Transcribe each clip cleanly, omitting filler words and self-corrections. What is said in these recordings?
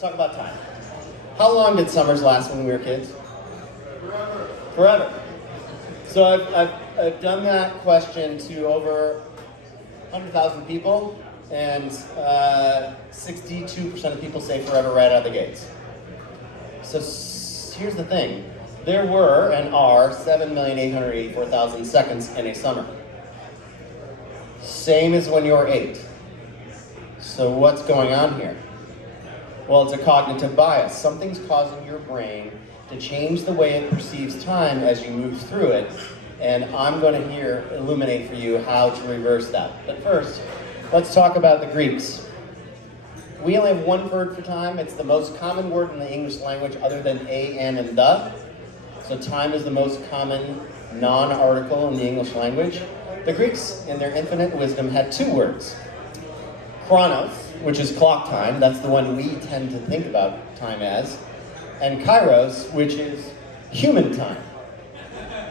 Let's talk about time. How long did summers last when we were kids? Forever. Forever. So I've done that question to over 100,000 people, and 62% of people say forever right out of the gates. So here's the thing. There were and are 7,884,000 seconds in a summer. Same as when you're 8. So what's going on here? Well, it's a cognitive bias. Something's causing your brain to change the way it perceives time as you move through it, and I'm going to here illuminate for you how to reverse that. But first, let's talk about the Greeks. We only have one word for time. It's the most common word in the English language other than a, an, and the. So time is the most common non-article in the English language. The Greeks, in their infinite wisdom, had two words. Chronos, which is clock time, that's the one we tend to think about time as, and kairos, which is human time.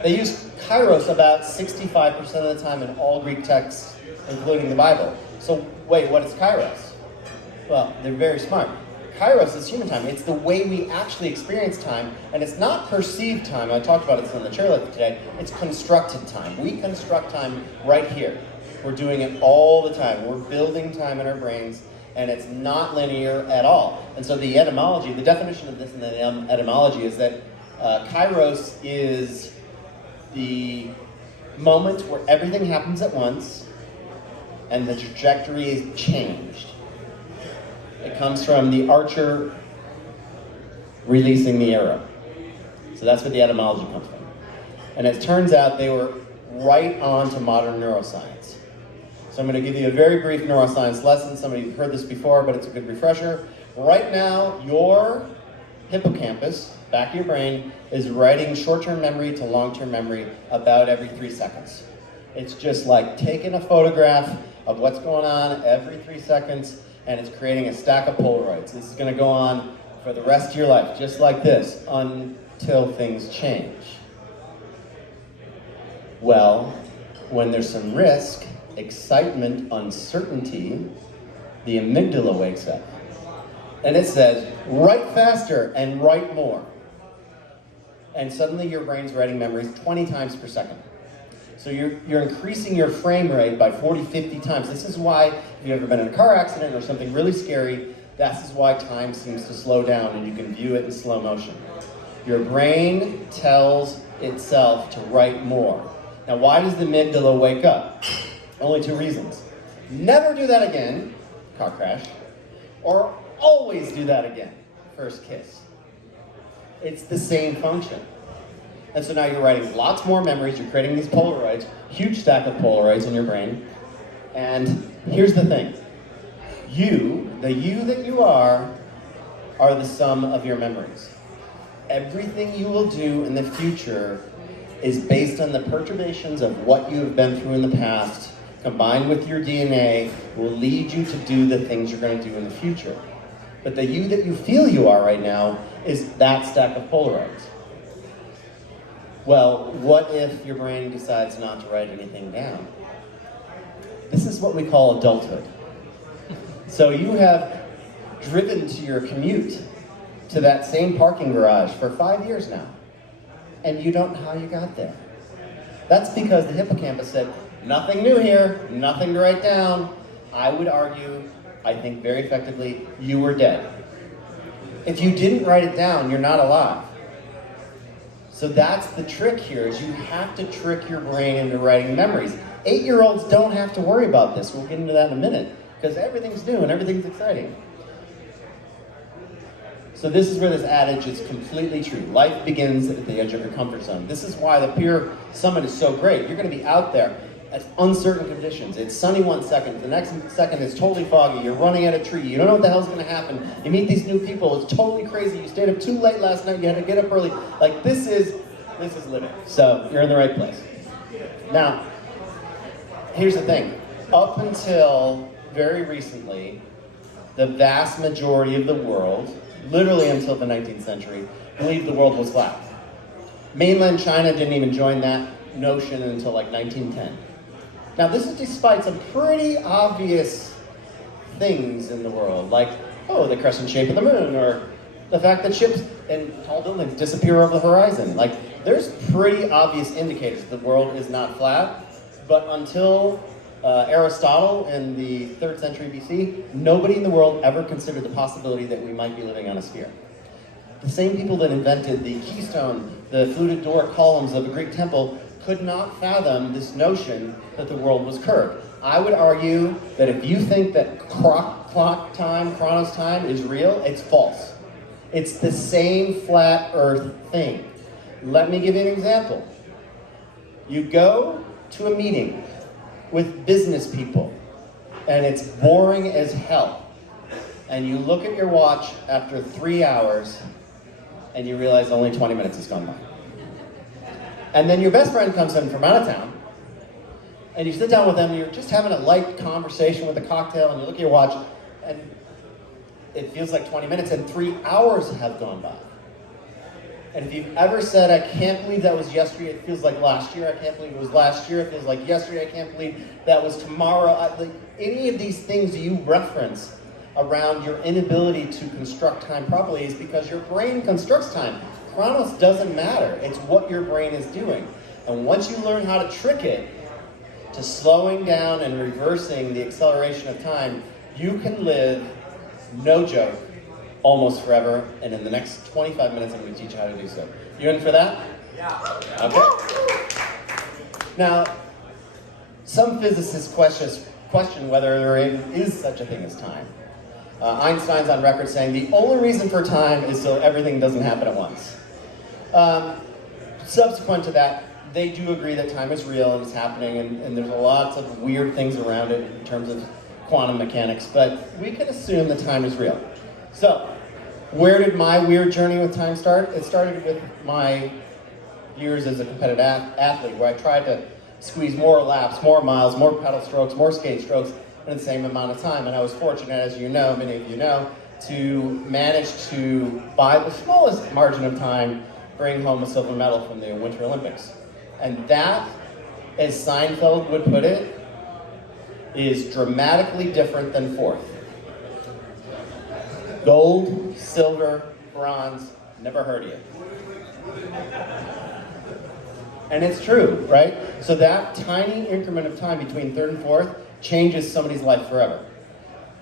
They use kairos about 65% of the time in all Greek texts, including the Bible. So wait, what is kairos? Well, they're very smart. Kairos is human time. It's the way we actually experience time, and it's not perceived time. I talked about this on the chairlift today. It's constructed time. We construct time right here. We're doing it all the time. We're building time in our brains, and it's not linear at all. And so the etymology, the definition of this in the etymology is that kairos is the moment where everything happens at once and the trajectory is changed. It comes from the archer releasing the arrow. So that's where the etymology comes from. And it turns out they were right on to modern neuroscience. So I'm going to give you a very brief neuroscience lesson. Some of you have heard this before, but it's a good refresher. Right now, your hippocampus, back of your brain, is writing short-term memory to long-term memory about every 3 seconds. It's just like taking a photograph of what's going on every 3 seconds, and it's creating a stack of Polaroids. This is going to go on for the rest of your life, just like this, until things change. Well, when there's some risk, excitement, uncertainty, the amygdala wakes up. And it says, write faster and write more. And suddenly your brain's writing memories 20 times per second. So you're increasing your frame rate by 40, 50 times. This is why, if you've ever been in a car accident or something really scary, this is why time seems to slow down and you can view it in slow motion. Your brain tells itself to write more. Now, why does the amygdala wake up? Only 2 reasons. Never do that again, car crash, or always do that again, first kiss. It's the same function. And so now you're writing lots more memories, you're creating these Polaroids, huge stack of Polaroids in your brain. And here's the thing. You, the you that you are the sum of your memories. Everything you will do in the future is based on the perturbations of what you have been through in the past, combined with your DNA, will lead you to do the things you're going to do in the future. But the you that you feel you are right now is that stack of Polaroids. Well, what if your brain decides not to write anything down? This is what we call adulthood. So you have driven to your commute to that same parking garage for 5 years now, and you don't know how you got there. That's because the hippocampus said, nothing new here, nothing to write down. I would argue, I think very effectively, you were dead. If you didn't write it down, you're not alive. So that's the trick here, is you have to trick your brain into writing memories. 8-year-olds don't have to worry about this. We'll get into that in a minute, because everything's new and everything's exciting. So this is where this adage is completely true. Life begins at the edge of your comfort zone. This is why the Peer Summit is so great. You're going to be out there at uncertain conditions. It's sunny 1 second, the next second is totally foggy. You're running at a tree. You don't know what the hell's going to happen. You meet these new people. It's totally crazy. You stayed up too late last night. You had to get up early. Like, this is living. So you're in the right place. Now, here's the thing. Up until very recently, the vast majority of the world, literally until the 19th century, believed the world was flat. Mainland China didn't even join that notion until like 1910. Now, this is despite some pretty obvious things in the world, like oh, the crescent shape of the moon, or the fact that ships and tall buildings disappear over the horizon. Like, there's pretty obvious indicators the world is not flat, but until Aristotle in the 3rd century BC, nobody in the world ever considered the possibility that we might be living on a sphere. The same people that invented the keystone, the fluted door columns of a Greek temple could not fathom this notion that the world was curved. I would argue that if you think that clock time, Chronos time is real, it's false. It's the same flat Earth thing. Let me give you an example. You go to a meeting with business people, and it's boring as hell. And you look at your watch after 3 hours, and you realize only 20 minutes has gone by. And then your best friend comes in from out of town, and you sit down with them, and you're just having a light conversation with a cocktail, and you look at your watch, and it feels like 20 minutes, and 3 hours have gone by. And if you've ever said, I can't believe that was yesterday, it feels like last year, I can't believe it was last year, it feels like yesterday, I can't believe that was tomorrow. Like, any of these things you reference around your inability to construct time properly is because your brain constructs time. Chronos doesn't matter. It's what your brain is doing. And once you learn how to trick it to slowing down and reversing the acceleration of time, you can live, no joke, almost forever. And in the next 25 minutes, I'm going to teach you how to do so. You in for that? Yeah. Okay. Now, some physicists question whether there is such a thing as time. Einstein's on record saying the only reason for time is so everything doesn't happen at once. Subsequent to that, they do agree that time is real and it's happening, and there's lots of weird things around it in terms of quantum mechanics, but we can assume that time is real. So, where did my weird journey with time start? It started with my years as a competitive athlete, where I tried to squeeze more laps, more miles, more pedal strokes, more skate strokes in the same amount of time. And I was fortunate, as you know, many of you know, to manage to, by the smallest margin of time, bring home a silver medal from the Winter Olympics. And that, as Seinfeld would put it, is dramatically different than fourth. Gold, silver, bronze, never heard of you. And it's true, right? So that tiny increment of time between third and fourth changes somebody's life forever.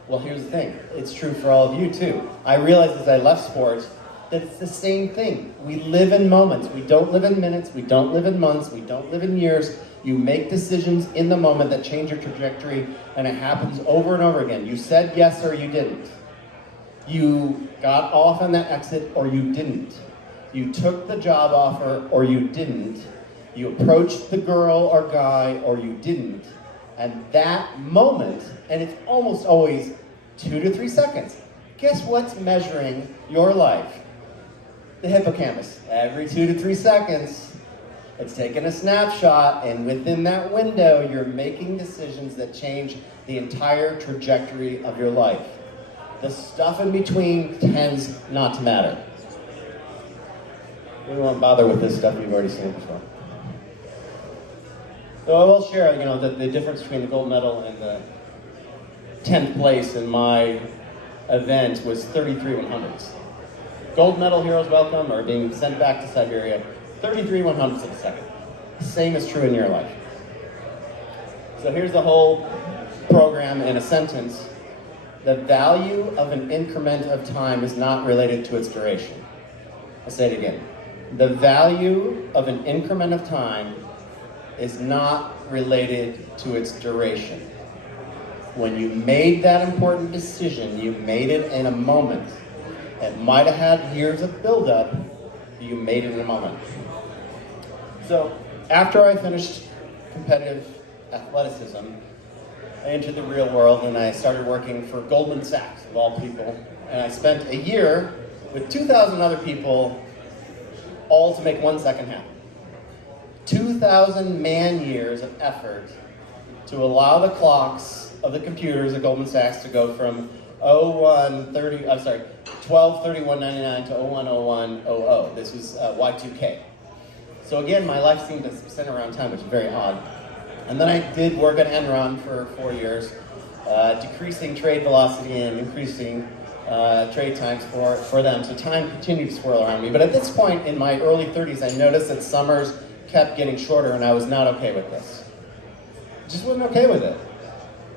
Well, here's the thing. It's true for all of you, too. I realized as I left sports that it's the same thing. We live in moments. We don't live in minutes. We don't live in months. We don't live in years. You make decisions in the moment that change your trajectory, and it happens over and over again. You said yes or you didn't. You got off on that exit or you didn't. You took the job offer or you didn't. You approached the girl or guy or you didn't. And that moment, and it's almost always 2 to 3 seconds, guess what's measuring your life? The hippocampus. Every 2 to 3 seconds, it's taking a snapshot, and within that window, you're making decisions that change the entire trajectory of your life. The stuff in between tends not to matter. We won't bother with this stuff you've already seen before. So I will share, the difference between the gold medal and the 10th place in my event was 33 100ths. Gold medal heroes welcome or being sent back to Siberia, 33 100ths of a second. Same is true in your life. So here's the whole program in a sentence. The value of an increment of time is not related to its duration. I'll say it again. The value of an increment of time is not related to its duration. When you made that important decision, you made it in a moment. It might have had years of buildup, but you made it in a moment. So, after I finished competitive athleticism, I entered the real world and I started working for Goldman Sachs, of all people. And I spent a year with 2,000 other people, all to make 1 second happen. 2,000 man-years of effort to allow the clocks of the computers at Goldman Sachs to go from 12/31/99 to 01/01/00. This was Y2K. So again, my life seemed to center around time, which is very odd. And then I did work at Enron for 4 years, decreasing trade velocity and increasing trade times for them. So time continued to swirl around me. But at this point in my early 30s, I noticed that summers kept getting shorter, and I was not okay with this. Just wasn't okay with it.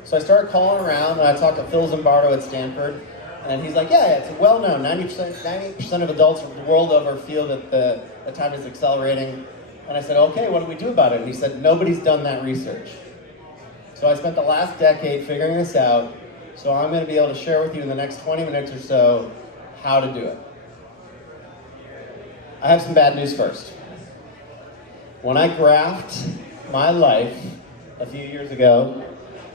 So I started calling around, and I talked to Phil Zimbardo at Stanford, and he's like, yeah, it's well known. 98% of adults the world over feel that the time is accelerating. And I said, okay, what do we do about it? And he said, nobody's done that research. So I spent the last decade figuring this out, so I'm going to be able to share with you in the next 20 minutes or so how to do it. I have some bad news first. When I graphed my life a few years ago,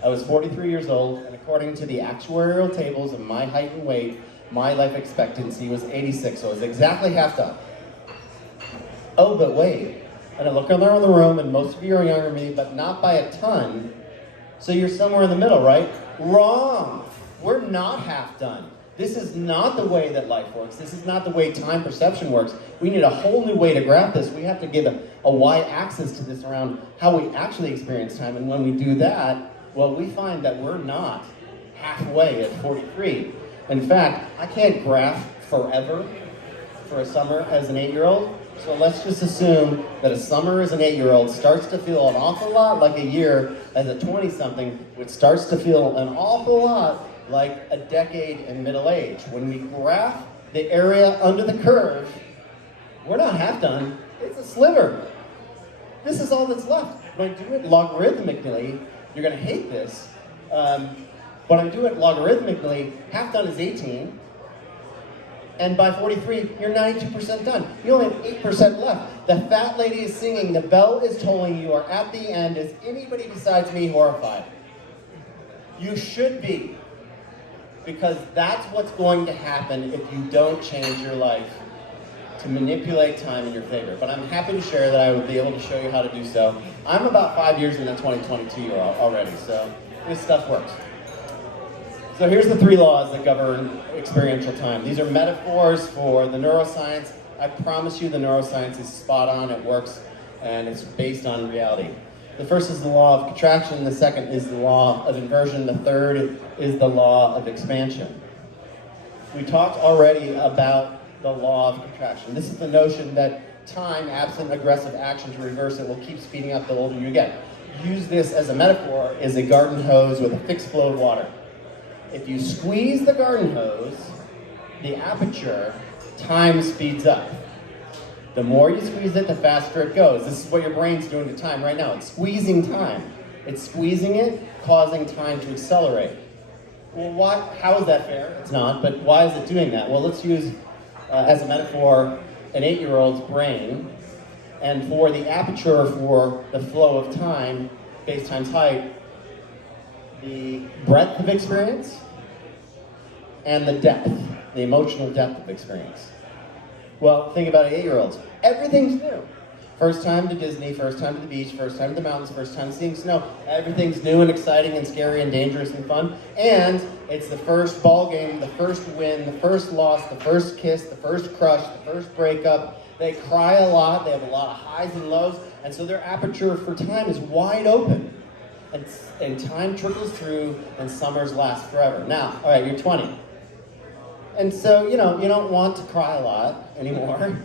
I was 43 years old, and according to the actuarial tables of my height and weight, my life expectancy was 86, so I was exactly half done. Oh, but wait. And I look around the room, and most of you are younger than me, but not by a ton. So you're somewhere in the middle, right? Wrong. We're not half done. This is not the way that life works. This is not the way time perception works. We need a whole new way to graph this. We have to give a y-axis to this around how we actually experience time. And when we do that, well, we find that we're not halfway at 43. In fact, I can't graph forever for a summer as an 8-year-old. So let's just assume that a summer as an 8-year-old starts to feel an awful lot like a year as a 20-something, which starts to feel an awful lot like a decade in middle age. When we graph the area under the curve, we're not half done, it's a sliver. This is all that's left. When I do it logarithmically, you're gonna hate this, but I'm doing it logarithmically, half done is 18, and by 43, you're 92% done. You only have 8% left. The fat lady is singing, the bell is tolling, you are at the end. Is anybody besides me horrified? You should be, because that's what's going to happen if you don't change your life to manipulate time in your favor. But I'm happy to share that I would be able to show you how to do so. I'm about 5 years into 2022 year already, so this stuff works. So here's the 3 laws that govern experiential time. These are metaphors for the neuroscience. I promise you the neuroscience is spot on, it works, and it's based on reality. The first is the law of contraction, the second is the law of inversion, the third is the law of expansion. We talked already about the law of contraction. This is the notion that time, absent aggressive action to reverse it, will keep speeding up the older you get. Use this as a metaphor as a garden hose with a fixed flow of water. If you squeeze the garden hose, the aperture, time speeds up. The more you squeeze it, the faster it goes. This is what your brain's doing to time right now. It's squeezing time. It's squeezing it, causing time to accelerate. Well, how is that fair? It's not, but why is it doing that? Well, let's use, as a metaphor, an 8-year-old's brain, and for the aperture for the flow of time, space times height, the breadth of experience, and the depth, the emotional depth of experience. Well, think about 8-year-olds. Everything's new. First time to Disney, first time to the beach, first time to the mountains, first time seeing snow. Everything's new and exciting and scary and dangerous and fun. And it's the first ball game, the first win, the first loss, the first kiss, the first crush, the first breakup. They cry a lot, they have a lot of highs and lows, and so their aperture for time is wide open. And time trickles through, and summers last forever. Now, all right, you're 20. And so, you don't want to cry a lot anymore.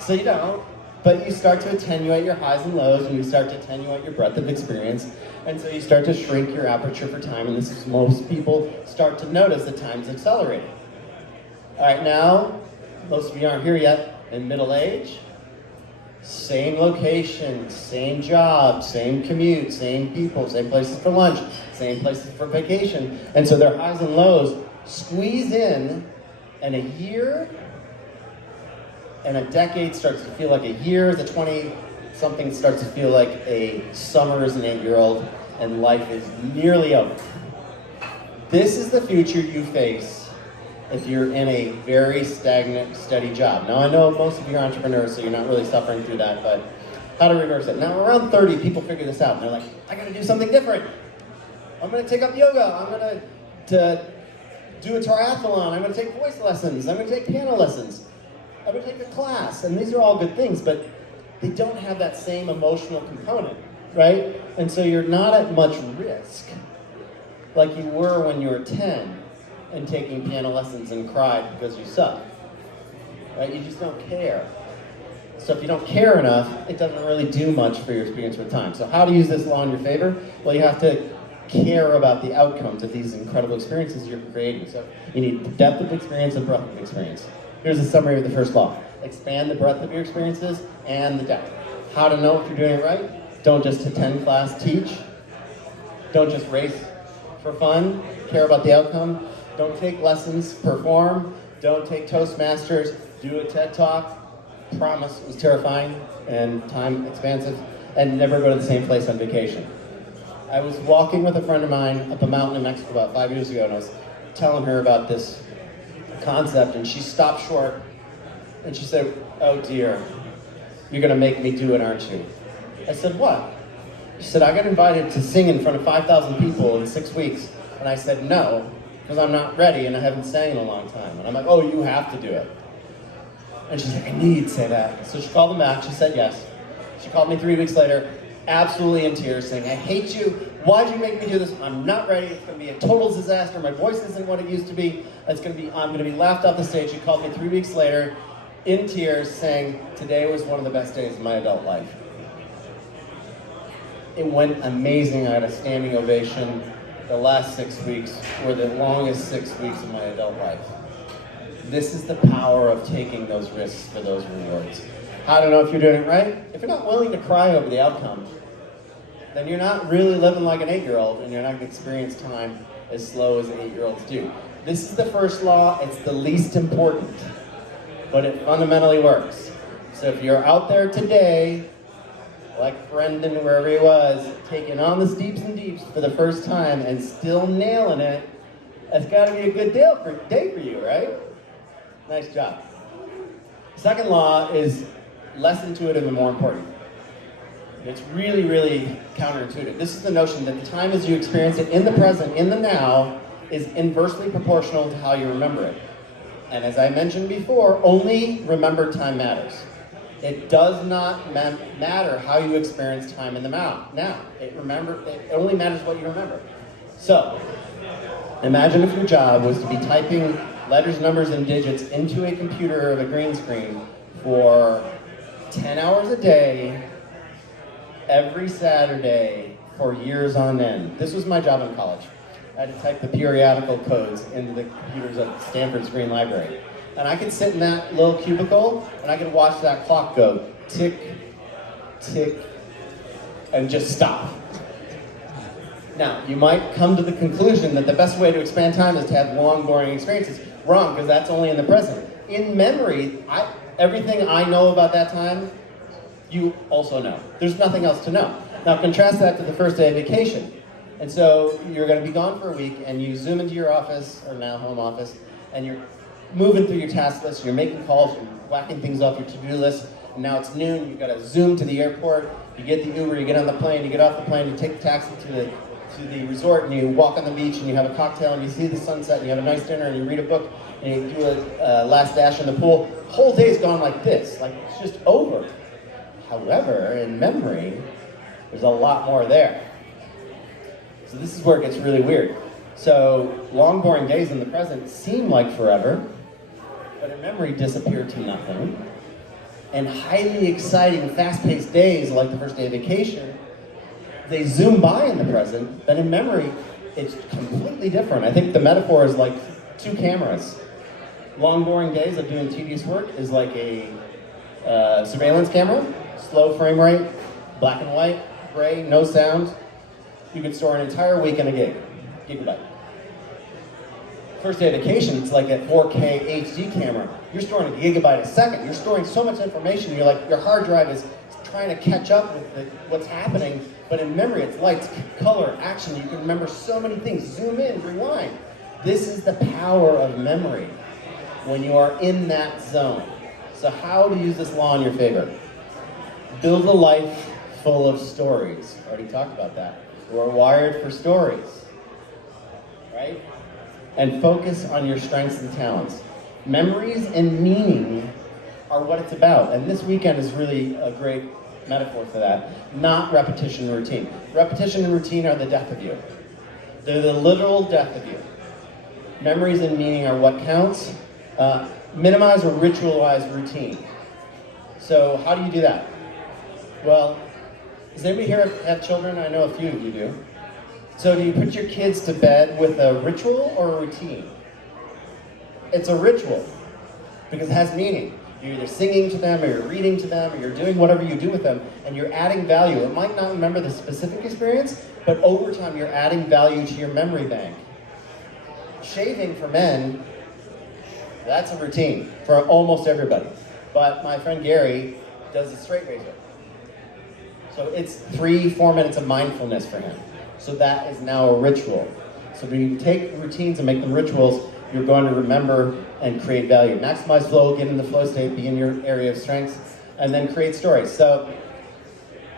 So you don't. But you start to attenuate your highs and lows, and you start to attenuate your breadth of experience. And so you start to shrink your aperture for time, and this is most people start to notice that time's accelerating. All right, now, most of you aren't here yet, in middle age, same location, same job, same commute, same people, same places for lunch, same places for vacation. And so their highs and lows squeeze in, and a year and a decade starts to feel like a year as a 20-something starts to feel like a summer as an 8-year-old, and life is nearly over. This is the future you face if you're in a very stagnant, steady job. Now, I know most of you are entrepreneurs, so you're not really suffering through that, but how to reverse it. Now, around 30, people figure this out, and they're like, I gotta do something different. I'm gonna take up yoga. I'm gonna do a triathlon. I'm gonna take voice lessons. I'm gonna take piano lessons. I'm gonna take a class. And these are all good things, but they don't have that same emotional component, right? And so you're not at much risk like you were when you were 10 and taking piano lessons and cried because you suck. Right? You just don't care. So if you don't care enough, it doesn't really do much for your experience with time. So how to use this law in your favor? Well, you have to care about the outcomes of these incredible experiences you're creating. So you need depth of experience and breadth of experience. Here's a summary of the first law. Expand the breadth of your experiences and the depth. How to know if you're doing it right? Don't just attend class, teach. Don't just race for fun. Care about the outcome. Don't take lessons, perform. Don't take Toastmasters. Do a TED Talk. Promise, it was terrifying and time expansive. And never go to the same place on vacation. I was walking with a friend of mine up a mountain in Mexico about 5 years ago, and I was telling her about this concept, and she stopped short, and she said, "Oh dear, you're gonna make me do it, aren't you?" I said, "What?" She said, "I got invited to sing in front of 5,000 people in 6 weeks." And I said, "No, because I'm not ready and I haven't sang in a long time." And I'm like, "Oh, you have to do it." And she's like, "I knew you'd say that." So she called them back, she said yes. She called me 3 weeks later, absolutely in tears, saying, "I hate you. Why'd you make me do this? I'm not ready. It's gonna be a total disaster. My voice isn't what it used to be. I'm gonna be laughed off the stage." She called me 3 weeks later, in tears, saying, "Today was one of the best days of my adult life." It went amazing. I had a standing ovation. The last 6 weeks were the longest 6 weeks of my adult life. This is the power of taking those risks for those rewards. How to know if you're doing it right? If you're not willing to cry over the outcome, then you're not really living like an 8-year-old, and you're not going to experience time as slow as 8-year-olds do. This is the first law. It's the least important, but it fundamentally works. So if you're out there today, like Brendan, wherever he was, taking on the steeps and deeps for the first time and still nailing it, that's got to be a good day for you, right? Nice job. Second law is less intuitive and more important. It's really, really counterintuitive. This is the notion that the time as you experience it in the present, in the now, is inversely proportional to how you remember it. And as I mentioned before, only remembered time matters. It does not matter how you experience time in the now. It only matters what you remember. So, imagine if your job was to be typing letters, numbers, and digits into a computer of a green screen for 10 hours a day, every Saturday, for years on end. This was my job in college. I had to type the periodical codes into the computers at Stanford's Green Library. And I could sit in that little cubicle, and I could watch that clock go tick, tick, and just stop. Now, you might come to the conclusion that the best way to expand time is to have long, boring experiences. Wrong, because that's only in the present. In memory, everything I know about that time, you also know. There's nothing else to know. Now, contrast that to the first day of vacation. And so you're going to be gone for a week, and you zoom into your office, or now home office, and you're moving through your task list, you're making calls, you're whacking things off your to-do list, and now it's noon, you've got to zoom to the airport, you get the Uber, you get on the plane, you get off the plane, you take the taxi to the resort, and you walk on the beach, and you have a cocktail, and you see the sunset, and you have a nice dinner, and you read a book, and you do a last dash in the pool. The whole day's gone like this, like it's just over. However, in memory, there's a lot more there. So this is where it gets really weird. So long, boring days in the present seem like forever, but in memory disappear to nothing. And highly exciting, fast-paced days, like the first day of vacation, they zoom by in the present, but in memory, it's completely different. I think the metaphor is like 2 cameras. Long, boring days of doing tedious work is like a surveillance camera, slow frame rate, black and white, gray, no sound. You could store an entire week in a gigabyte. First day of vacation, it's like a 4K HD camera. You're storing a gigabyte a second. You're storing so much information. You're like, your hard drive is trying to catch up with what's happening. But in memory, it's lights, color, action. You can remember so many things. Zoom in, rewind. This is the power of memory when you are in that zone. So how to use this law in your favor? Build a life full of stories. Already talked about that. We're wired for stories, right? And focus on your strengths and talents. Memories and meaning are what it's about. And this weekend is really a great metaphor for that. Not repetition and routine. Repetition and routine are the death of you. They're the literal death of you. Memories and meaning are what counts. Minimize or ritualize routine. So how do you do that? Well, does anybody here have children? I know a few of you do. So do you put your kids to bed with a ritual or a routine? It's a ritual because it has meaning. You're either singing to them, or you're reading to them, or you're doing whatever you do with them, and you're adding value. It might not remember the specific experience, but over time you're adding value to your memory bank. Shaving for men, that's a routine for almost everybody. But my friend Gary does a straight razor. So it's 3-4 minutes of mindfulness for him. So that is now a ritual. So when you take routines and make them rituals, you're going to remember and create value. Maximize flow, get in the flow state, be in your area of strengths, and then create stories. So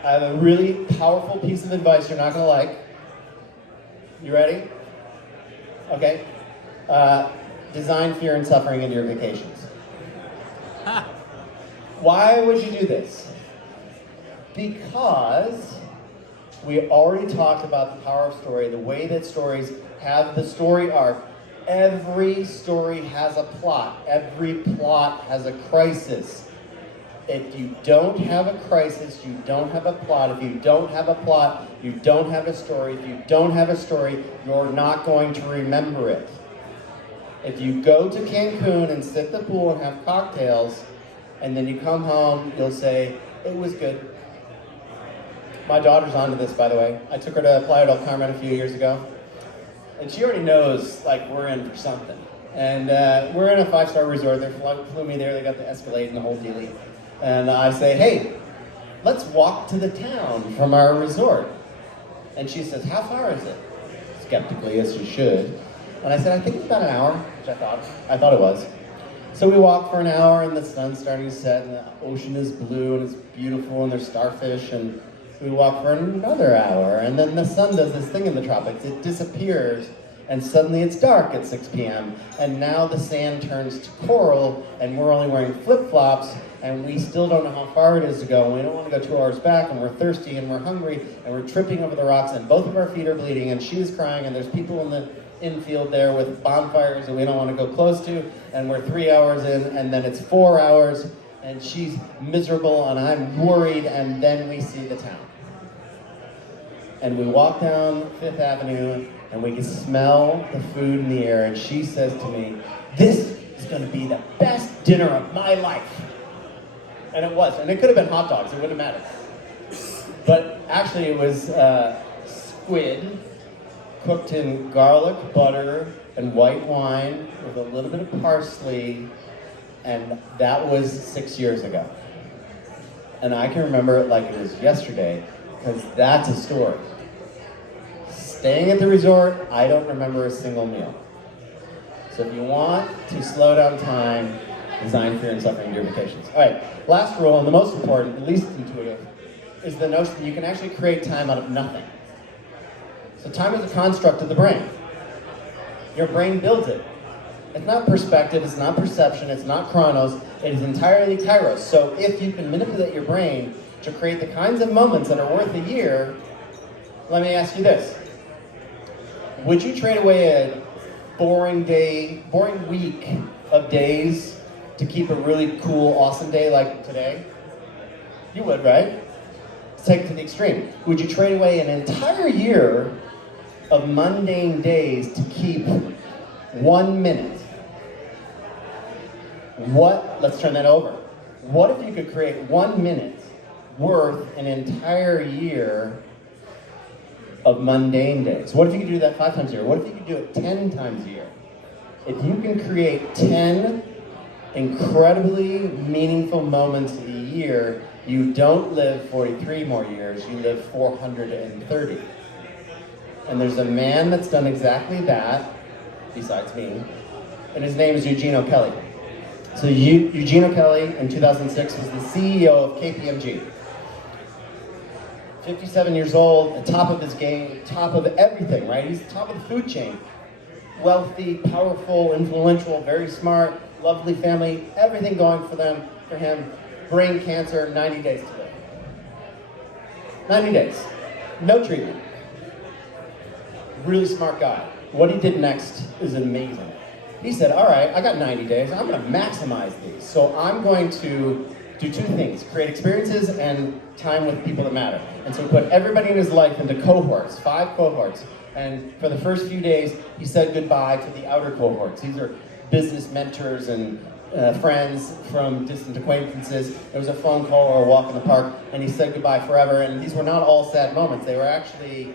I have a really powerful piece of advice you're not going to like. You ready? Okay. Design fear and suffering into your vacations. Why would you do this? Because we already talked about the power of story, the way that stories have the story arc. Every story has a plot. Every plot has a crisis. If you don't have a crisis, you don't have a plot. If you don't have a plot, you don't have a story. If you don't have a story, you're not going to remember it. If you go to Cancun and sit at the pool and have cocktails, and then you come home, you'll say, it was good. My daughter's onto this, by the way. I took her to Playa del Carmen a few years ago. And she already knows, like, we're in for something. And we're in a 5-star resort. They flew me there. They got the Escalade and the whole dealie. And I say, hey, let's walk to the town from our resort. And she says, how far is it? Skeptically, as she should. And I said, I think it's about an hour, which I thought it was. So we walked for an hour, and the sun's starting to set, and the ocean is blue, and it's beautiful, and there's starfish, and we walk for another hour, and then the sun does this thing in the tropics. It disappears, and suddenly it's dark at 6 p.m., and now the sand turns to coral, and we're only wearing flip-flops, and we still don't know how far it is to go, and we don't want to go 2 hours back, and we're thirsty, and we're hungry, and we're tripping over the rocks, and both of our feet are bleeding, and she is crying, and there's people in the infield there with bonfires that we don't want to go close to, and we're 3 hours in, and then it's 4 hours, and she's miserable, and I'm worried, and then we see the town. And we walk down 5th Avenue, and we can smell the food in the air, and she says to me, this is going to be the best dinner of my life. And it was, and it could have been hot dogs, it wouldn't have mattered. But actually it was squid, cooked in garlic, butter, and white wine, with a little bit of parsley, and that was 6 years ago. And I can remember it like it was yesterday, because that's a story. Staying at the resort, I don't remember a single meal. So if you want to slow down time, design fear and suffering into your vacations. All right, last rule, and the most important, the least intuitive, is the notion that you can actually create time out of nothing. So time is a construct of the brain. Your brain builds it. It's not perspective, it's not perception, it's not chronos, it is entirely kairos. So if you can manipulate your brain to create the kinds of moments that are worth a year, let me ask you this. Would you trade away a boring week of days to keep a really cool, awesome day like today? You would, right? Let's take it to the extreme. Would you trade away an entire year of mundane days to keep 1 minute? Let's turn that over. What if you could create 1 minute worth an entire year of mundane days? What if you could do that 5 times a year? What if you could do it 10 times a year? If you can create 10 incredibly meaningful moments a year, you don't live 43 more years, you live 430. And there's a man that's done exactly that, besides me, and his name is Eugene O'Kelly. So Eugene O'Kelly in 2006 was the CEO of KPMG. 57 years old, at top of his game, top of everything, right? He's top of the food chain. Wealthy, powerful, influential, very smart, lovely family, everything going for him. Brain cancer, 90 days to live. 90 days, no treatment. Really smart guy. what he did next is amazing. He said, all right, I got 90 days. I'm going to maximize these. So I'm going to do two things: create experiences and time with people that matter. And so he put everybody in his life into cohorts, 5 cohorts. And for the first few days, he said goodbye to the outer cohorts. These are business mentors and friends from distant acquaintances. There was a phone call or a walk in the park, and he said goodbye forever. And these were not all sad moments. They were actually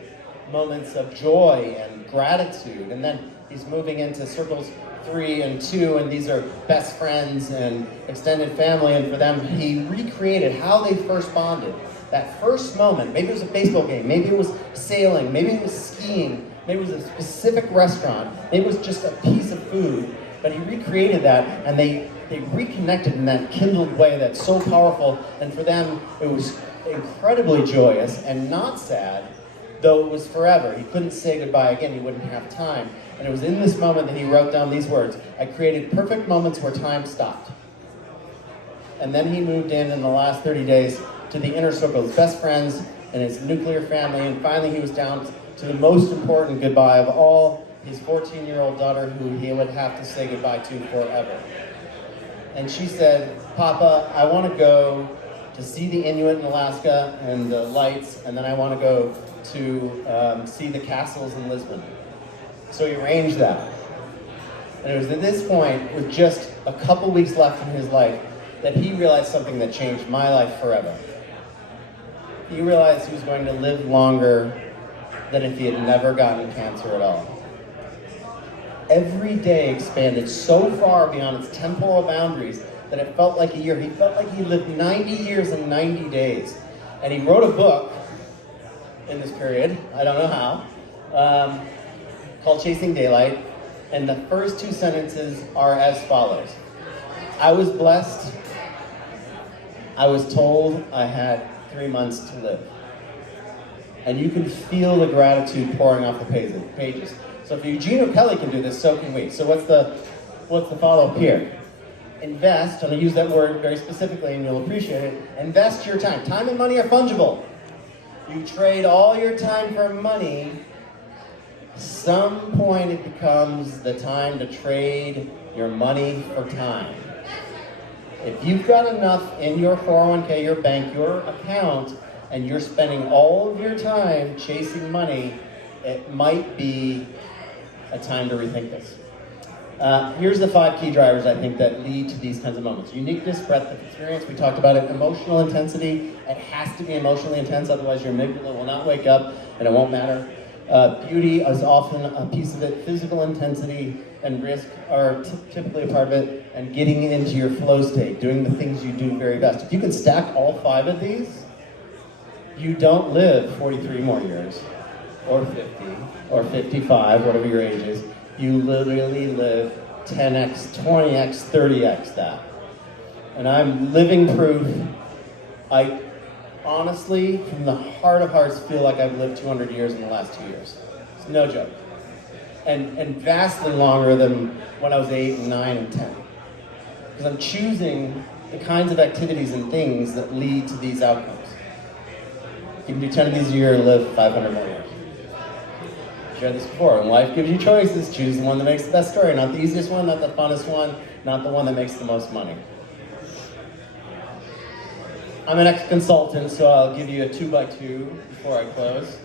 moments of joy and gratitude. And then he's moving into circles 3 and 2, and these are best friends and extended family. And for them, he recreated how they first bonded. That first moment, maybe it was a baseball game, maybe it was sailing, maybe it was skiing, maybe it was a specific restaurant, maybe it was just a piece of food. But he recreated that, and they reconnected in that kindled way that's so powerful. And for them, it was incredibly joyous and not sad, though it was forever. He couldn't say goodbye again, he wouldn't have time. And it was in this moment that he wrote down these words: I created perfect moments where time stopped. And then he moved in the last 30 days to the inner circle, his best friends and his nuclear family. And finally he was down to the most important goodbye of all, his 14-year-old daughter, who he would have to say goodbye to forever. And she said, Papa, I want to go to see the Inuit in Alaska and the lights, and then I want to go to see the castles in Lisbon. So he arranged that. And it was at this point, with just a couple weeks left in his life, that he realized something that changed my life forever. He realized he was going to live longer than if he had never gotten cancer at all. Every day expanded so far beyond its temporal boundaries that it felt like a year. He felt like he lived 90 years and 90 days. And he wrote a book in this period, I don't know how, called Chasing Daylight. And the first 2 sentences are as follows: I was blessed. I was told I had 3 months to live. And you can feel the gratitude pouring off the pages. So if Eugene O'Kelly can do this, so can we. So what's the follow-up here? Invest, and I use that word very specifically and you'll appreciate it. Invest your time. Time and money are fungible. You trade all your time for money, some point it becomes the time to trade your money for time. If you've got enough in your 401k, your bank, your account, and you're spending all of your time chasing money, it might be a time to rethink this. Here's the 5 key drivers, I think, that lead to these kinds of moments. Uniqueness, breadth of experience, we talked about it. Emotional intensity, it has to be emotionally intense, otherwise your amygdala will not wake up and it won't matter. Beauty is often a piece of it. Physical intensity and risk are typically a part of it. And getting into your flow state, doing the things you do very best. If you can stack all 5 of these, you don't live 43 more years, or 50, or 55, whatever your age is. You literally live 10x, 20x, 30x that. And I'm living proof. I honestly, from the heart of hearts, feel like I've lived 200 years in the last 2 years. It's no joke. And vastly longer than when I was 8 and 9 and 10. Because I'm choosing the kinds of activities and things that lead to these outcomes. You can do 10 of these a year and live 500 more years. I've shared this before. When life gives you choices, choose the one that makes the best story. Not the easiest one, not the funnest one, not the one that makes the most money. I'm an ex-consultant, so I'll give you a 2x2 before I close.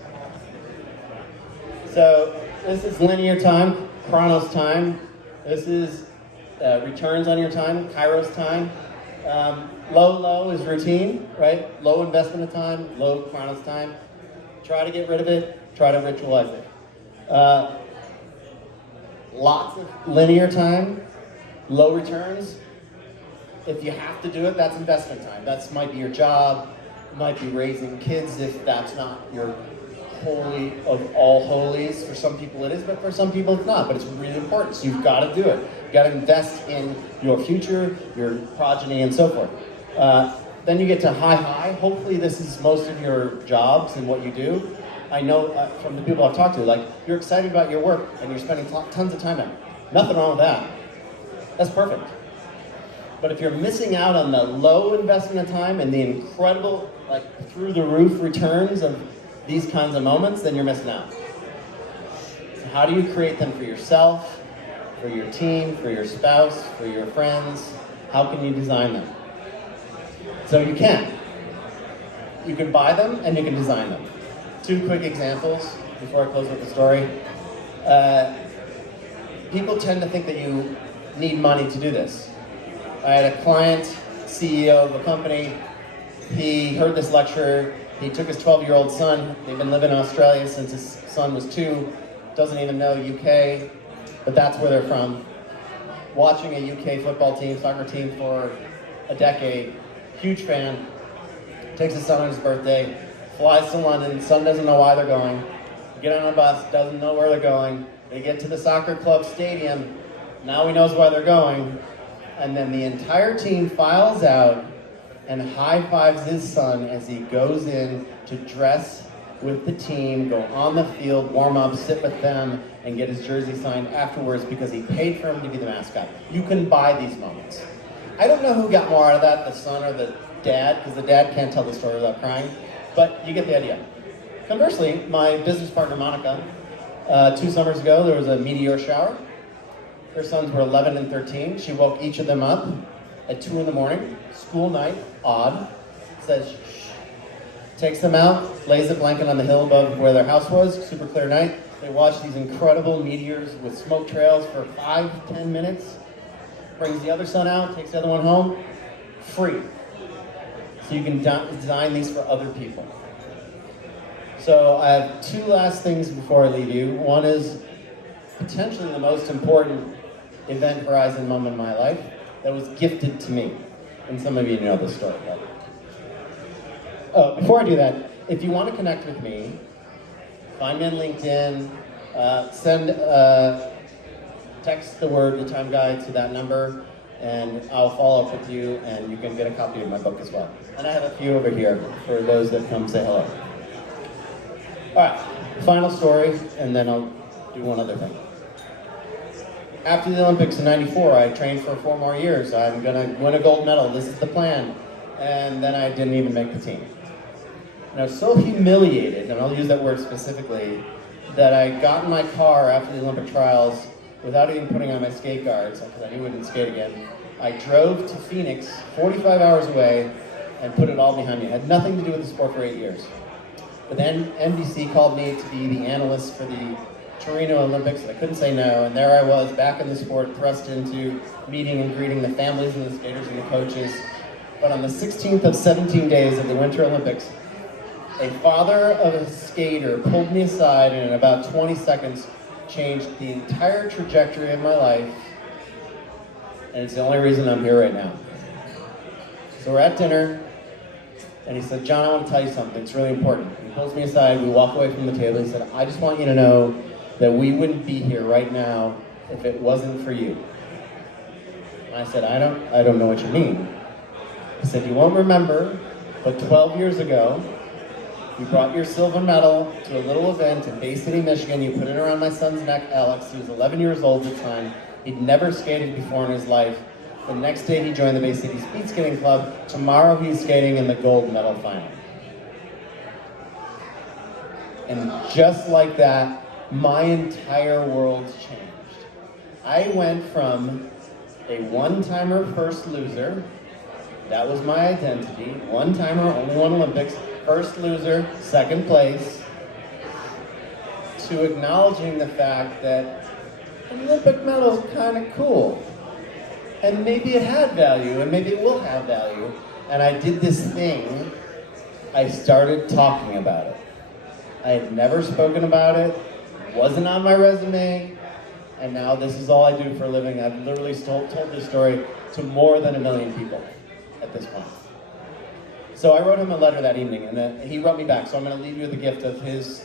So this is linear time, chronos time. This is returns on your time, kairos time. Low is routine, right? Low investment of time, low chronos time. Try to get rid of it, try to ritualize it. Lots of linear time, low returns. If you have to do it, that's investment time. That might be your job, it might be raising kids if that's not your holy of all holies. For some people it is, but for some people it's not. But it's really important, so you've got to do it. You've got to invest in your future, your progeny, and so forth. Then you get to high. Hopefully this is most of your jobs and what you do. I know from the people I've talked to, like, you're excited about your work and you're spending tons of time on it. Nothing wrong with that. That's perfect. But if you're missing out on the low investment of time and the incredible, like, through the roof returns of these kinds of moments, then you're missing out. So how do you create them for yourself, for your team, for your spouse, for your friends? How can you design them? So you can. You can buy them and you can design them. 2 quick examples before I close with the story. People tend to think that you need money to do this. I had a client, CEO of a company. He heard this lecture. He took his 12-year-old son. They've been living in Australia since his son was 2. Doesn't even know UK, but that's where they're from. Watching a UK football team, soccer team for a decade. Huge fan. Takes his son on his birthday. Flies to London. Son doesn't know why they're going. Get on a bus. Doesn't know where they're going. They get to the soccer club stadium. Now he knows why they're going. And then the entire team files out and high-fives his son as he goes in to dress with the team, go on the field, warm up, sit with them, and get his jersey signed afterwards because he paid for him to be the mascot. You can buy these moments. I don't know who got more out of that, the son or the dad, because the dad can't tell the story without crying, but you get the idea. Conversely, my business partner, Monica, 2 summers ago, there was a meteor shower. Her sons were 11 and 13. She woke each of them up at 2 in the morning, school night, odd, says shh, takes them out, lays a blanket on the hill above where their house was, super clear night. They watch these incredible meteors with smoke trails for 5-10 minutes, brings the other son out, takes the other one home, free. So you can design these for other people. So I have 2 last things before I leave you. One is potentially the most important event horizon moment in my life that was gifted to me. And some of you know this story. Before I do that, if you want to connect with me, find me on LinkedIn, text the word The Time Guide to that number, and I'll follow up with you, and you can get a copy of my book as well. And I have a few over here for those that come say hello. All right, final story, and then I'll do one other thing. After the Olympics in '94, I trained for 4 more years. I'm gonna win a gold medal, this is the plan. And then I didn't even make the team. And I was so humiliated, and I'll use that word specifically, that I got in my car after the Olympic trials without even putting on my skate guards, because I knew I wouldn't skate again. I drove to Phoenix, 45 hours away, and put it all behind me. It had nothing to do with the sport for 8 years. But then NBC called me to be the analyst for the Torino Olympics, and I couldn't say no, and there I was, back in the sport, thrust into meeting and greeting the families and the skaters and the coaches. But on the 16th of 17 days of the Winter Olympics, a father of a skater pulled me aside and in about 20 seconds changed the entire trajectory of my life, and it's the only reason I'm here right now. So we're at dinner, and he said, "John, I want to tell you something, it's really important." He pulls me aside, we walk away from the table, he said, "I just want you to know that we wouldn't be here right now if it wasn't for you." And I said, I don't know what you mean. He said, "You won't remember, but 12 years ago, you brought your silver medal to a little event in Bay City, Michigan. You put it around my son's neck, Alex. He was 11 years old at the time. He'd never skated before in his life. The next day he joined the Bay City Speed Skating Club. Tomorrow he's skating in the gold medal final." And just like that, my entire world's changed. I went from a one-timer first loser, that was my identity, one-timer, only won Olympics, first loser, second place, to acknowledging the fact that an Olympic medal is kind of cool. And maybe it had value, and maybe it will have value. And I did this thing, I started talking about it. I had never spoken about it, wasn't on my resume, and now this is all I do for a living. I've literally told this story to more than 1 million people at this point. So I wrote him a letter that evening, and then he wrote me back. So I'm going to leave you with a gift of his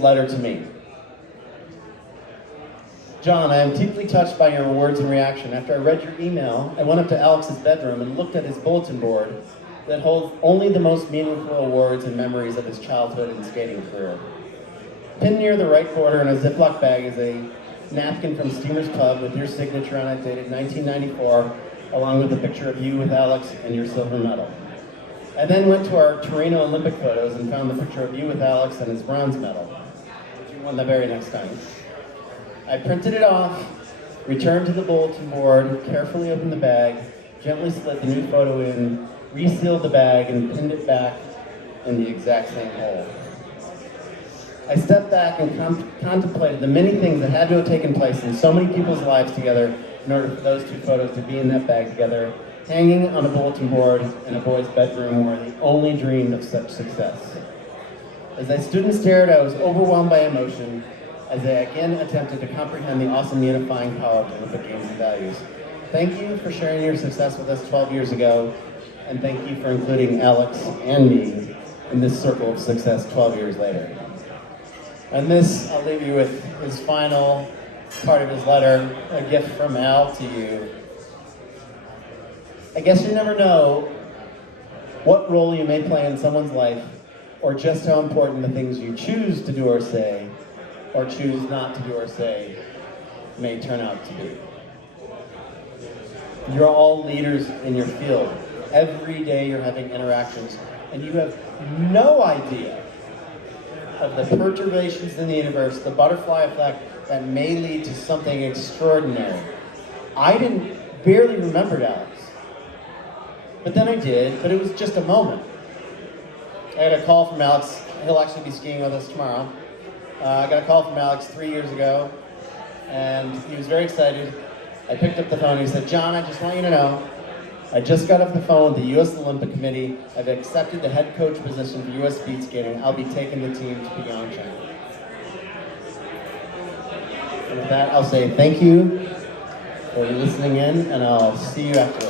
letter to me. "John, I am deeply touched by your words and reaction. After I read your email, I went up to Alex's bedroom and looked at his bulletin board that holds only the most meaningful awards and memories of his childhood and skating career. Pinned near the right corner in a Ziploc bag is a napkin from Steamer's Pub with your signature on it, dated 1994, along with a picture of you with Alex and your silver medal. I then went to our Torino Olympic photos and found the picture of you with Alex and his bronze medal. one the very next time. I printed it off, returned to the bulletin board, carefully opened the bag, gently slid the new photo in, resealed the bag, and pinned it back in the exact same hole. I stepped back and contemplated the many things that had to have taken place in so many people's lives together in order for those two photos to be in that bag together, hanging on a bulletin board in a boy's bedroom where he only dreamed of such success. As I stood and stared, I was overwhelmed by emotion as I again attempted to comprehend the awesome unifying power of Olympic Games and values. Thank you for sharing your success with us 12 years ago, and thank you for including Alex and me in this circle of success 12 years later. And this, I'll leave you with his final part of his letter, a gift from Al to you. I guess you never know what role you may play in someone's life, or just how important the things you choose to do or say, or choose not to do or say, may turn out to be. You're all leaders in your field. Every day you're having interactions, and you have no idea of the perturbations in the universe, the butterfly effect that may lead to something extraordinary. I barely remembered Alex, but then I did, but it was just a moment. I got a call from Alex. He'll actually be skiing with us tomorrow. I got a call from Alex 3 years ago, and he was very excited. I picked up the phone and he said, "John, I just want you to know, I just got off the phone with the U.S. Olympic Committee. I've accepted the head coach position for U.S. speed skating. I'll be taking the team to Pyeongchang." And with that, I'll say thank you for listening in, and I'll see you afterwards.